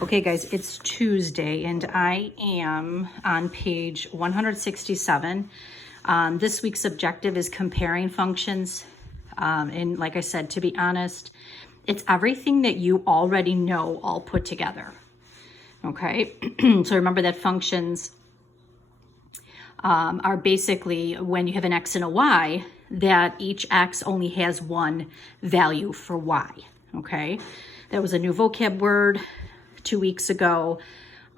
Okay guys, it's Tuesday and I am on page 167. This week's objective is comparing functions. And like I said, to be honest, it's everything that you already know all put together. Okay, so remember that functions are basically when you have an x and a y, that each x only has one value for y. Okay, that was a new vocab word 2 weeks ago.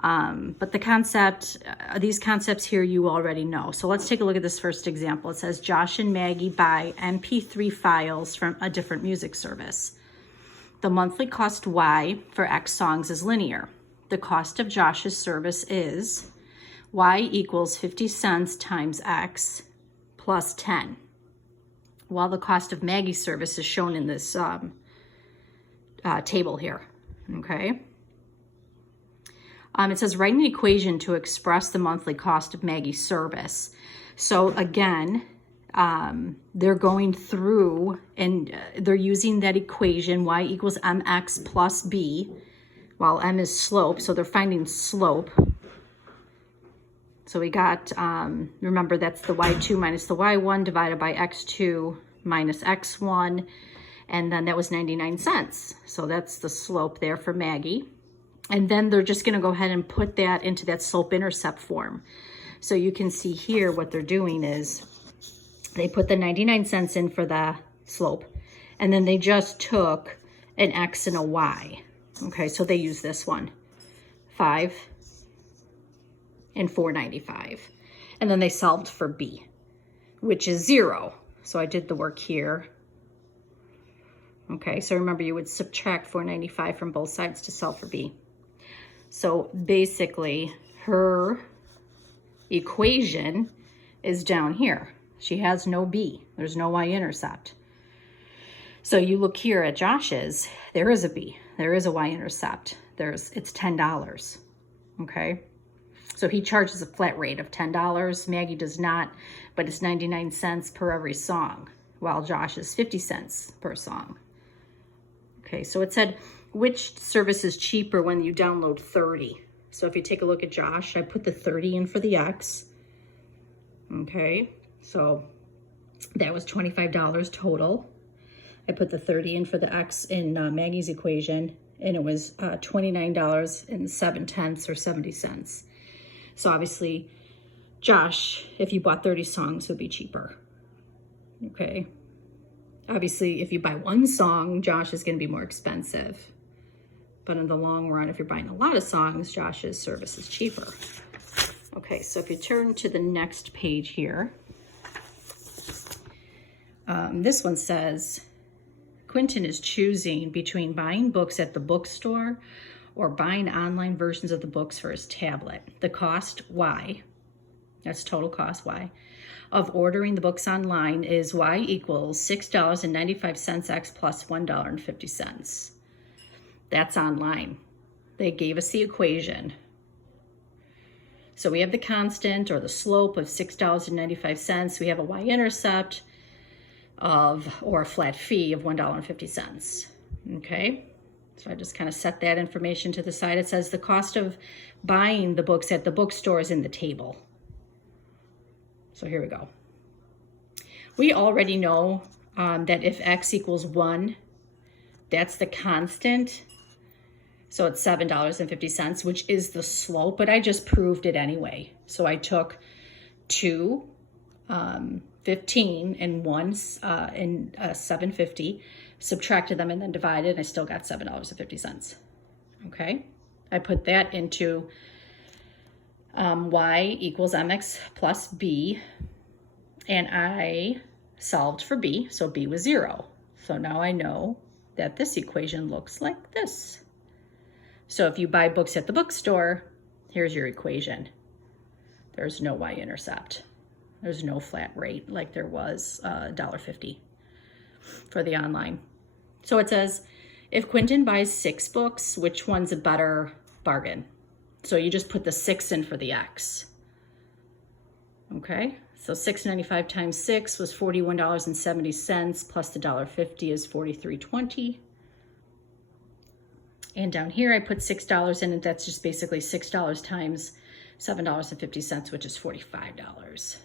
But the concept, these concepts here you already know. So let's take a look at this first example. It says Josh and Maggie buy MP3 files from a different music service. The monthly cost Y for X songs is linear. The cost of Josh's service is Y equals 50 cents times X plus 10. While the cost of Maggie's service is shown in this table here, okay? It says write an equation to express the monthly cost of Maggie's service. So again, they're going through and they're using that equation, y equals mx plus b, while m is slope, so they're finding slope. So we got, remember that's the y2 minus the y1 divided by x2 minus x1, and then that was 99 cents. So that's the slope there for Maggie. And then they're just gonna go ahead and put that into that slope-intercept form. So you can see here what they're doing is they put the 99 cents in for the slope, and then they just took an x and a y. Okay, so they use this one, 5 and 4.95. And then they solved for b, which is 0. So I did the work here. Okay, so remember you would subtract 4.95 from both sides to solve for b. So basically, her equation is down here. She has no b. There's no y-intercept. So you look here at Josh's, there is a b. There is a y-intercept. It's $10, okay? So he charges a flat rate of $10. Maggie does not, but it's 99 cents per every song, while Josh is 50 cents per song. Okay, so it said, which service is cheaper when you download 30? So if you take a look at Josh, I put the 30 in for the X. Okay, so that was $25 total. I put the 30 in for the X in Maggie's equation, and it was $29.07 or 70 cents. So obviously, Josh, if you bought 30 songs, would be cheaper. Okay. Obviously, if you buy one song, Josh is going to be more expensive. But in the long run, if you're buying a lot of songs, Josh's service is cheaper. Okay, so if you turn to the next page here, this one says, Quentin is choosing between buying books at the bookstore or buying online versions of the books for his tablet. The cost, Y, that's total cost, Y, of ordering the books online is Y equals $6.95 X plus $1.50. That's online. They gave us the equation. So we have the constant or the slope of $6.95. We have a y-intercept or a flat fee of $1.50. Okay, so I just kind of set that information to the side. It says the cost of buying the books at the bookstore is in the table. So here we go. We already know that if x equals 1, that's the constant. So it's $7.50, which is the slope, but I just proved it anyway. So I took 2, 15, and 1, and 7.50, subtracted them, and then divided, and I still got $7.50. Okay, I put that into y equals mx plus b, and I solved for b, so b was 0. So now I know that this equation looks like this. So if you buy books at the bookstore, here's your equation. There's no y-intercept. There's no flat rate like there was $1.50 for the online. So it says, if Quentin buys 6 books, which one's a better bargain? So you just put the 6 in for the X. Okay, so $6.95 times 6 was $41.70 plus the $1.50 is $43.20. And down here, I put $6 in, and that's just basically $6 times $7.50, which is $45.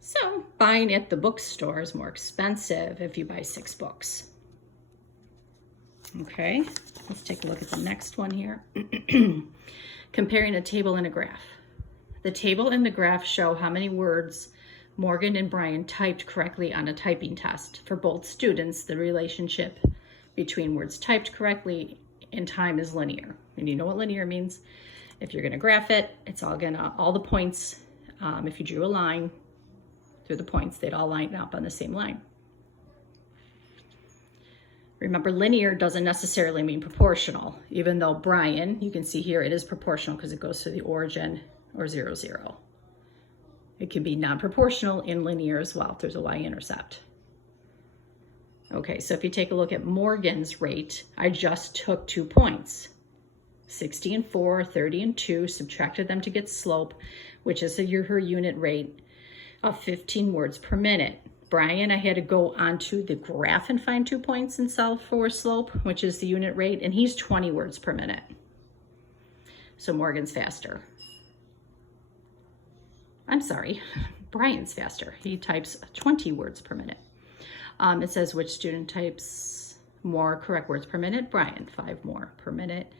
So buying at the bookstore is more expensive if you buy 6 books. Okay, let's take a look at the next one here. Comparing a table and a graph. The table and the graph show how many words Morgan and Brian typed correctly on a typing test. For both students, the relationship between words typed correctly and time is linear. And you know what linear means? If you're gonna graph it, it's all the points, if you drew a line through the points, they'd all line up on the same line. Remember, linear doesn't necessarily mean proportional, even though Brian, you can see here, it is proportional because it goes to the origin or 0, 0. It can be non-proportional and linear as well if there's a y-intercept. Okay, so if you take a look at Morgan's rate, I just took 2 points. 60 and 4, 30 and 2, subtracted them to get slope, which is her unit rate of 15 words per minute. Brian, I had to go onto the graph and find 2 points and solve for slope, which is the unit rate, and he's 20 words per minute. So Morgan's faster. I'm sorry, Brian's faster. He types 20 words per minute. It says which student types more correct words per minute? Brian, 5 more per minute.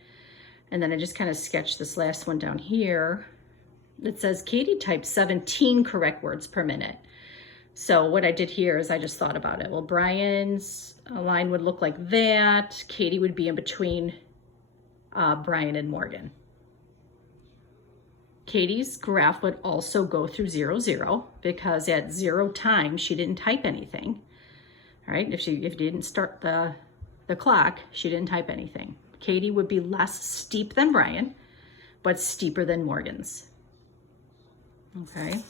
And then I just kind of sketched this last one down here. It says Katie types 17 correct words per minute. So what I did here is I just thought about it. Well, Brian's line would look like that. Katie would be in between Brian and Morgan. Katie's graph would also go through 0, 0 because at 0 time she didn't type anything. All right, if you didn't start the clock, she didn't type anything. Katie would be less steep than Brian, but steeper than Morgan's. Okay.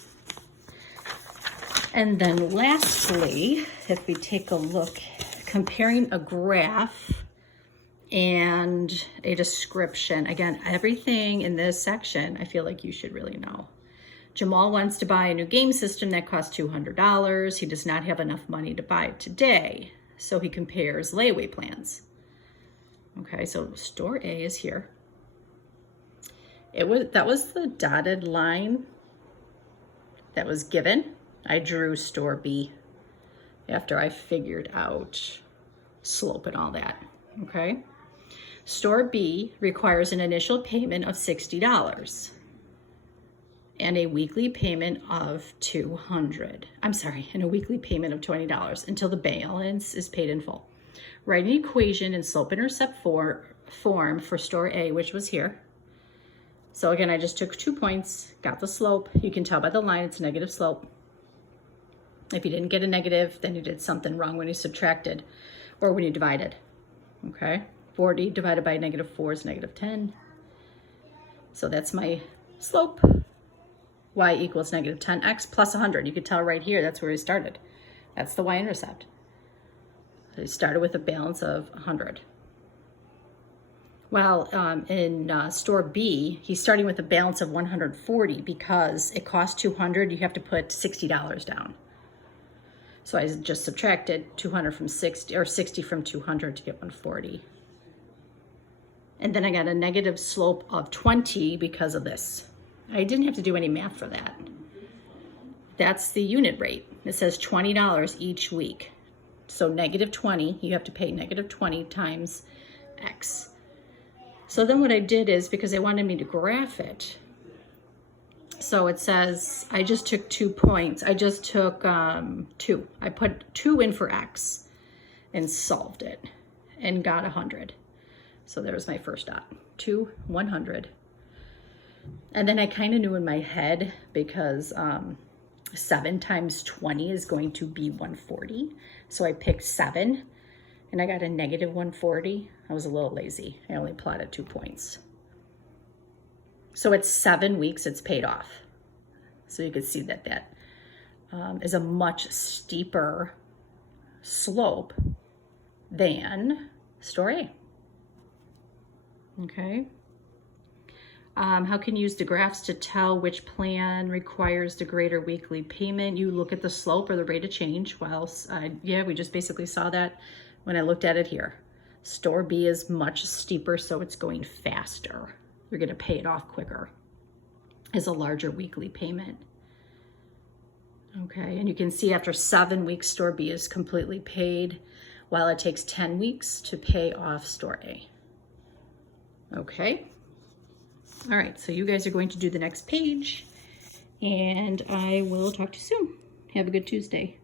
And then lastly, if we take a look, comparing a graph and a description. Again, everything in this section, I feel like you should really know. Jamal wants to buy a new game system that costs $200. He does not have enough money to buy it today. So he compares layaway plans. Okay, so store A is here. That was the dotted line that was given. I drew store B after I figured out slope and all that, okay? Store B requires an initial payment of $60 and a weekly payment of and a weekly payment of $20 until the balance is paid in full. Write an equation in slope-intercept form for store A, which was here. So again, I just took 2 points, got the slope. You can tell by the line it's negative slope. If you didn't get a negative, then you did something wrong when you subtracted or when you divided, okay? 40 divided by -4 is -10. So that's my slope. Y equals -10x plus 100. You could tell right here, that's where we started. That's the y-intercept. He started with a balance of 100. Well, in store B, he's starting with a balance of 140 because it costs 200. You have to put $60 down. So I just subtracted 200 from 60, or 60 from 200 to get 140. And then I got a negative slope of 20 because of this. I didn't have to do any math for that. That's the unit rate. It says $20 each week. So -20, you have to pay -20 times X. So then what I did is, because they wanted me to graph it, so it says, I just took 2 points. I just took 2. I put 2 in for X and solved it and got 100. So there was my first dot, 2, 100. And then I kind of knew in my head, because 7 times 20 is going to be 140. So I picked 7 and I got a -140. I was a little lazy. I only plotted 2 points. So it's 7 weeks it's paid off. So you can see that that is a much steeper slope than store A. Okay. How can you use the graphs to tell which plan requires the greater weekly payment? You look at the slope or the rate of change. Well, yeah, we just basically saw that when I looked at it here. Store B is much steeper, so it's going faster. You're going to pay it off quicker. Is a larger weekly payment. Okay, and you can see after 7 weeks, Store B is completely paid, while it takes 10 weeks to pay off Store A. Okay. All right, so you guys are going to do the next page, and I will talk to you soon. Have a good Tuesday.